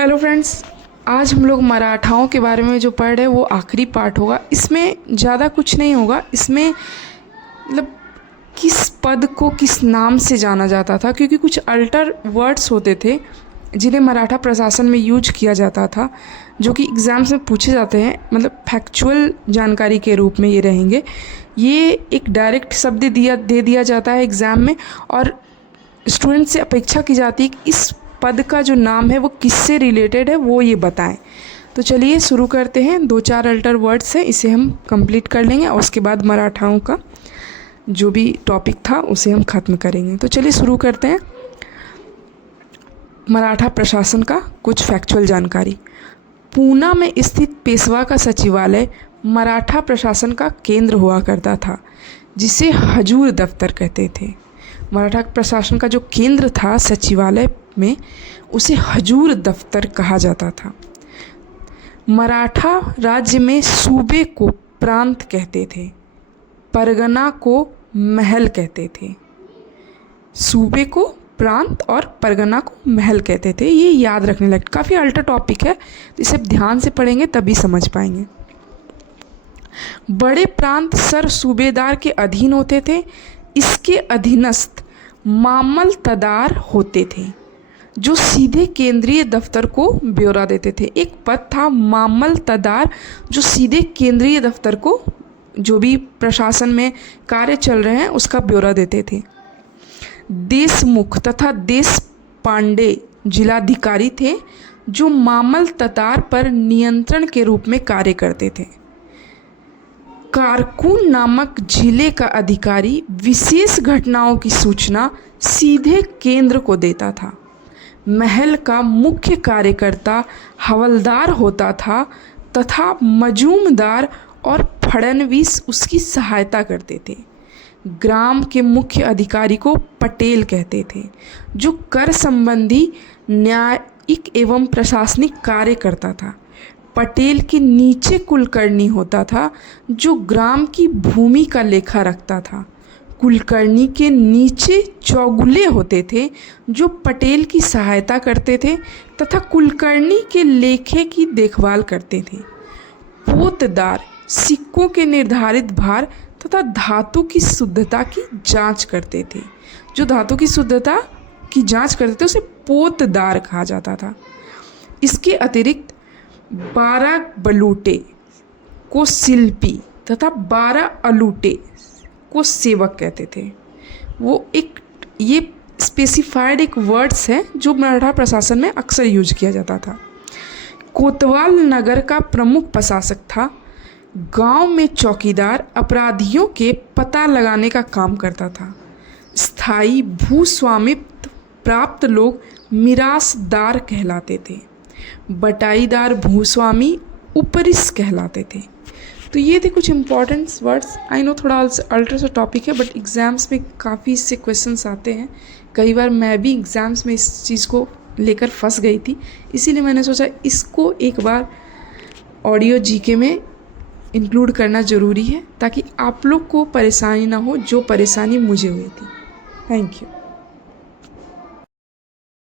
Hello friends, आज हम लोग मराठाओं के बारे में जो पढ़ रहे हैं वो आखिरी पार्ट होगा। इसमें ज़्यादा कुछ नहीं होगा। इसमें मतलब किस पद को किस नाम से जाना जाता था, क्योंकि कुछ अल्टर वर्ड्स होते थे जिन्हें मराठा प्रशासन में यूज किया जाता था, जो कि एग्ज़ाम्स में पूछे जाते हैं। मतलब फैक्चुअल जानकारी के रूप में ये रहेंगे। ये एक डायरेक्ट शब्द दे दिया जाता है एग्ज़ाम में, और स्टूडेंट से अपेक्षा की जाती है कि इस पद का जो नाम है वो किससे रिलेटेड है वो ये बताएं। तो चलिए शुरू करते हैं। 2-4 अल्टर वर्ड्स हैं, इसे हम कंप्लीट कर लेंगे और उसके बाद मराठाओं का जो भी टॉपिक था उसे हम ख़त्म करेंगे। तो चलिए शुरू करते हैं। मराठा प्रशासन का कुछ फैक्चुअल जानकारी। पूना में स्थित पेशवा का सचिवालय मराठा प्रशासन का केंद्र हुआ करता था, जिसे हजूर दफ्तर कहते थे। मराठा प्रशासन का जो केंद्र था सचिवालय में, उसे हजूर दफ्तर कहा जाता था। मराठा राज्य में सूबे को प्रांत कहते थे, परगना को महल कहते थे। सूबे को प्रांत और परगना को महल कहते थे। ये याद रखने लायक काफ़ी अल्टर टॉपिक है, तो इसे ध्यान से पढ़ेंगे तभी समझ पाएंगे। बड़े प्रांत सर सूबेदार के अधीन होते थे। इसके अधीनस्थ मामलतदार होते थे, जो सीधे केंद्रीय दफ्तर को ब्यौरा देते थे। एक पद था मामलतदार, जो सीधे केंद्रीय दफ्तर को, जो भी प्रशासन में कार्य चल रहे हैं, उसका ब्यौरा देते थे। देशमुख तथा देश पांडे जिलाधिकारी थे, जो मामलतदार पर नियंत्रण के रूप में कार्य करते थे। कारकुन नामक जिले का अधिकारी विशेष घटनाओं की सूचना सीधे केंद्र को देता था। महल का मुख्य कार्यकर्ता हवलदार होता था तथा मजूमदार और फड़नवीस उसकी सहायता करते थे। ग्राम के मुख्य अधिकारी को पटेल कहते थे, जो कर संबंधी न्यायिक एवं प्रशासनिक कार्य करता था। पटेल के नीचे कुलकर्णी होता था, जो ग्राम की भूमि का लेखा रखता था। कुलकर्णी के नीचे चौगुले होते थे, जो पटेल की सहायता करते थे तथा कुलकर्णी के लेखे की देखभाल करते थे। पोतदार सिक्कों के निर्धारित भार तथा धातु की शुद्धता की जांच करते थे। जो धातु की शुद्धता की जांच करते थे उसे पोतदार कहा जाता था। इसके अतिरिक्त 12 बलूटे को शिल्पी तथा 12 अलूटे को सेवक कहते थे। ये स्पेसिफाइड एक वर्ड्स है जो मराठा प्रशासन में अक्सर यूज किया जाता था। कोतवाल नगर का प्रमुख प्रशासक था। गांव में चौकीदार अपराधियों के पता लगाने का काम करता था। स्थायी भूस्वामित्व प्राप्त लोग मिरासदार कहलाते थे। बटाईदार भूस्वामी उपरिस कहलाते थे। तो ये थे कुछ इंपॉर्टेंट वर्ड्स। आई नो थोड़ा अल्टर सा टॉपिक है, बट एग्ज़ाम्स में काफ़ी इससे क्वेश्चंस आते हैं। कई बार मैं भी एग्ज़ाम्स में इस चीज़ को लेकर फंस गई थी, इसीलिए मैंने सोचा इसको एक बार ऑडियो जीके में इंक्लूड करना ज़रूरी है, ताकि आप लोग को परेशानी ना हो जो परेशानी मुझे हुई थी। Thank you.